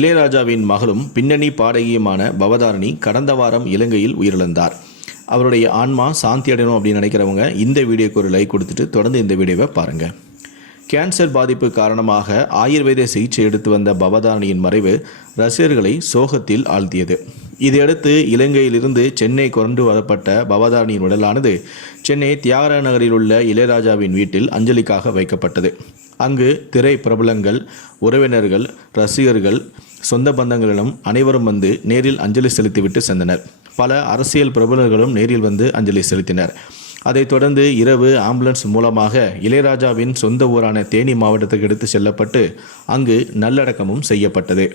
இளையராஜாவின் மகளும் பின்னணி பாடகியுமான பவதாரணி கடந்த வாரம் இலங்கையில் உயிரிழந்தார். அவருடைய ஆன்மா சாந்தி அடையணும் அப்படின்னு நினைக்கிறவங்க இந்த வீடியோக்கு ஒரு லைக் கொடுத்துட்டு தொடர்ந்து இந்த வீடியோவை பாருங்கள். கேன்சர் பாதிப்பு காரணமாக ஆயுர்வேத சிகிச்சை எடுத்து வந்த பவதாரணியின் மறைவு ரசிகர்களை சோகத்தில் ஆழ்த்தியது. இதையடுத்து இலங்கையிலிருந்து சென்னை கொண்டு வரப்பட்ட பவதாரணியின் உடலானது சென்னை தியாகராய நகரில் உள்ள இளையராஜாவின் வீட்டில் அஞ்சலிக்காக வைக்கப்பட்டது. அங்கு திரை பிரபலங்கள், உறவினர்கள், ரசிகர்கள், சொந்த பந்தங்களிடம் அனைவரும் வந்து நேரில் அஞ்சலி செலுத்திவிட்டு சென்றனர். பல அரசியல் பிரபலர்களும் நேரில் வந்து அஞ்சலி செலுத்தினர். அதைத் தொடர்ந்து இரவு ஆம்புலன்ஸ் மூலமாக இளையராஜாவின் சொந்த ஊரான தேனி மாவட்டத்துக்கு எடுத்து செல்லப்பட்டு அங்கு நல்லடக்கமும் செய்யப்பட்டது.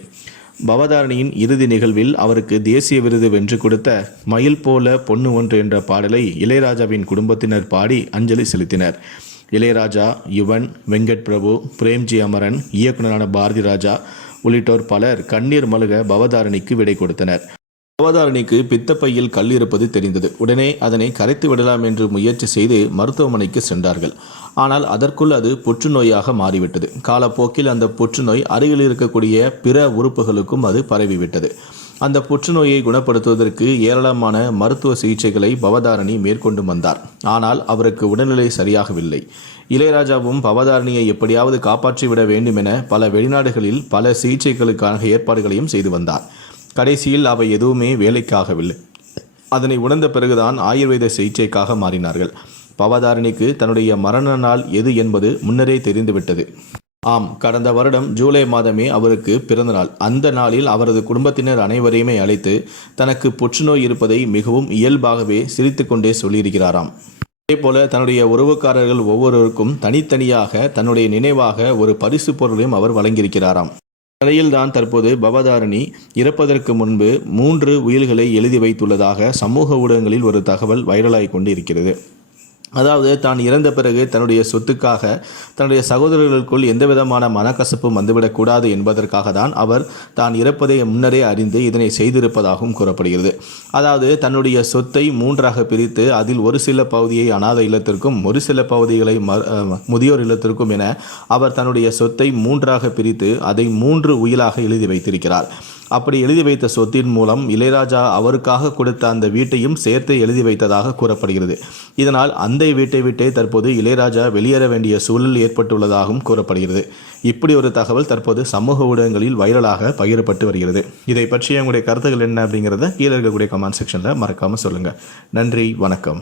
பவதாரணியின் இறுதி நிகழ்வில் அவருக்கு தேசிய விருது வென்று கொடுத்த மயில் போல பொண்ணு ஒன்று என்ற பாடலை இளையராஜாவின் குடும்பத்தினர் பாடி அஞ்சலி செலுத்தினர். இளையராஜா, யுவன், வெங்கட் பிரபு, பிரேம்ஜி அமரன், இயக்குனரான பாரதி ராஜா உள்ளிட்டோர் பலர் கண்ணீர் மல்க பவதாரணிக்கு விடை கொடுத்தனர். பவதாரணிக்கு பித்தப்பையில் கல் இருப்பது தெரிந்தது. உடனே அதனை கரைத்து விடலாம் என்று முயற்சி செய்து மருத்துவமனைக்கு சென்றார்கள். ஆனால் அதற்குள் அது புற்றுநோயாக மாறிவிட்டது. காலப்போக்கில் அந்த புற்றுநோய் அருகில் இருக்கக்கூடிய பிற உறுப்புகளுக்கும் அது பரவிவிட்டது. அந்த புற்றுநோயை குணப்படுத்துவதற்கு ஏராளமான மருத்துவ சிகிச்சைகளை பவதாரணி மேற்கொண்டு வந்தார். ஆனால் அவருக்கு உடல்நிலை சரியாகவில்லை. இளையராஜாவும் பவதாரணியை எப்படியாவது காப்பாற்றிவிட வேண்டும் என பல வெளிநாடுகளில் பல சிகிச்சைகளுக்கான ஏற்பாடுகளையும் செய்து வந்தார். கடைசியில் அவை எதுவுமே வேலைக்காகவில்லை. அதனை உணர்ந்த பிறகுதான் ஆயுர்வேத சிகிச்சைக்காக மாறினார்கள். பவதாரணிக்கு தன்னுடைய மரண நாள் எது என்பது முன்னரே தெரிந்துவிட்டது. ஆம், கடந்த வருடம் ஜூலை மாதமே அவருக்கு பிறந்த நாள். அந்த நாளில் அவரது குடும்பத்தினர் அனைவரையுமே அழைத்து தனக்கு புற்றுநோய் இருப்பதை மிகவும் இயல்பாகவே சிரித்து கொண்டே சொல்லியிருக்கிறாராம். அதேபோல தன்னுடைய உறவுக்காரர்கள் ஒவ்வொருவருக்கும் தனித்தனியாக தன்னுடைய நினைவாக ஒரு பரிசு பொருளையும் அவர் வழங்கியிருக்கிறாராம். நிலையில்தான் தற்போது பவதாரணி இறப்பதற்கு முன்பு 3 உயில்களை எழுதி வைத்துள்ளதாக சமூக ஊடகங்களில் ஒரு தகவல் வைரலாகி கொண்டு இருக்கிறது. அதாவது தான் இறந்த பிறகு தன்னுடைய சொத்துக்காக தன்னுடைய சகோதரர்களுக்குள் எந்தவிதமான மனக்கசப்பும் வந்துவிடக்கூடாது என்பதற்காக தான் அவர் தான் இறப்பதை முன்னரே அறிந்து இதனை செய்திருப்பதாகவும் கூறப்படுகிறது. அதாவது தன்னுடைய சொத்தை 3ஆக பிரித்து அதில் ஒரு சில பகுதியை அநாத இல்லத்திற்கும் ஒரு சில பகுதிகளை முதியோர் இல்லத்திற்கும் என அவர் தன்னுடைய சொத்தை 3ஆக பிரித்து அதை 3 உயிலாக எழுதி வைத்திருக்கிறார். அப்படி எழுதி வைத்த சொத்தின் மூலம் இளையராஜா அவருக்காக கொடுத்த அந்த வீட்டையும் சேர்த்து எழுதி வைத்ததாக கூறப்படுகிறது. இதனால் அந்த வீட்டை விட்டே தற்போது இளையராஜா வெளியேற வேண்டிய சூழல் ஏற்பட்டுள்ளதாகவும் கூறப்படுகிறது. இப்படி ஒரு தகவல் தற்போது சமூக ஊடகங்களில் வைரலாக பகிரப்பட்டு வருகிறது. இதை பற்றி உங்களுடைய கருத்துக்கள் என்ன அப்படிங்கிறத கீழே இருக்கக்கூடிய கமெண்ட் செக்ஷனில் மறக்காமல் சொல்லுங்கள். நன்றி, வணக்கம்.